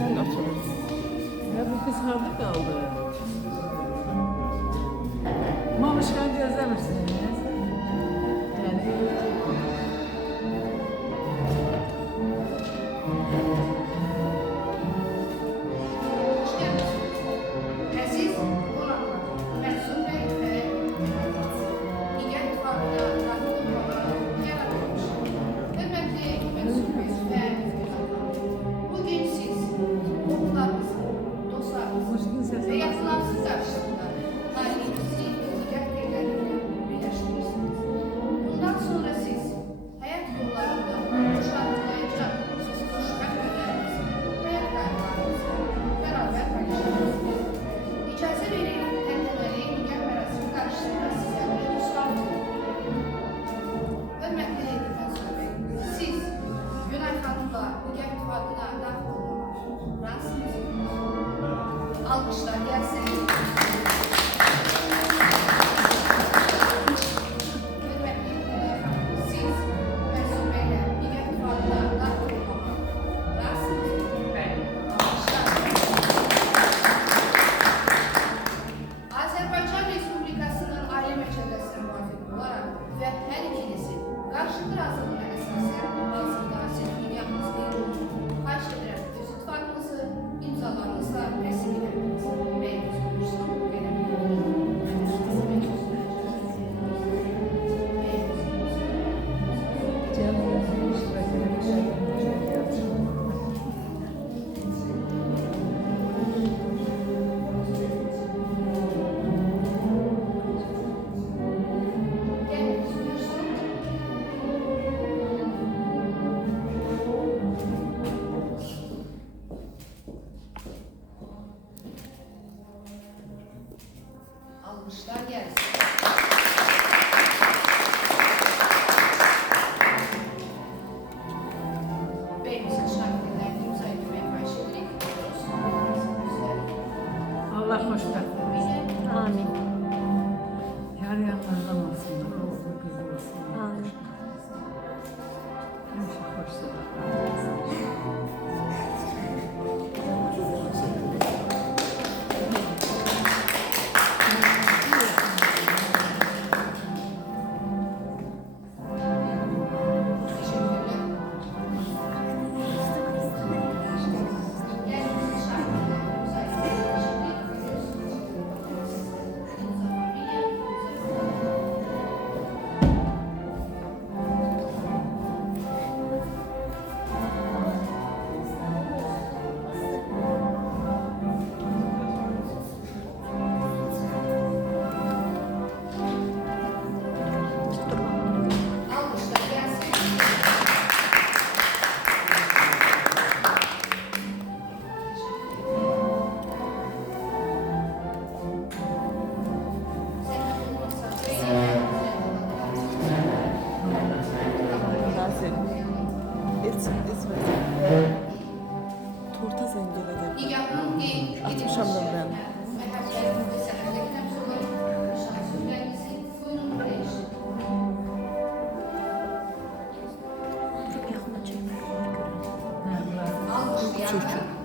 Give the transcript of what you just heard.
Sen otur. Ya bu kız harda kaldı. Mamışkan gözlemirsin. Yani Aziz qonaqlar, Mənsur bəy və digər xalqlara daxil olmaları yaradılmış. Hörmətli Mənsur bəy və bugün siz oğullarınızın, dostlarınızın və yaxınlarınızın qarşısında tarixinizi digər qeyrlərlə birləşdirirsiniz. Bundan sonra siz həyat yollarında şartlayacaq xoşbəxt günlərinizi, həyat qayğılarınızı bərabər paylaşarsınız. İcazə verin, təntənəli digər mərasim qarşısında sizə bir sual verin. Hörmətli Mənsur bəy, siz Günay xanımla digər ittifaqına daxil olmağa razısınızmı? Alqışlar gəlsin. Hörmətli Günay xanım, siz Mənsur bəylə digər ittifaqına daxil olmağa razısınızmı? Bəli. Alqışlar. Azərbaycan Respublikasının Ali Məcəlləsinə müvafiq olaraq və hər ikinizin qarşılıqlı razılığına əsasən hazırda sizin yanınızda xahiş edirəm öz ittifaqınızı imzalarınızla təsdiq edərsiniz. Bəyiniz buyursun, belə Bəyiniz buyursun. Alqışlar gəlsin. Bəyimizin şahidlərini imza etməyə xahiş edirik. Allah xoşbəxt etsin. Amin. Yar yanlardan olsunlar. Oğlu kızı olsunlar. Amin. Həmişə xoşsunlar. Teşekkürler. Bəyimizin şahidlərini imza etməyə Alqışlar gəlsin. Torta zəngələdim. Atmışam da ben. Alqışlar. Çocuk.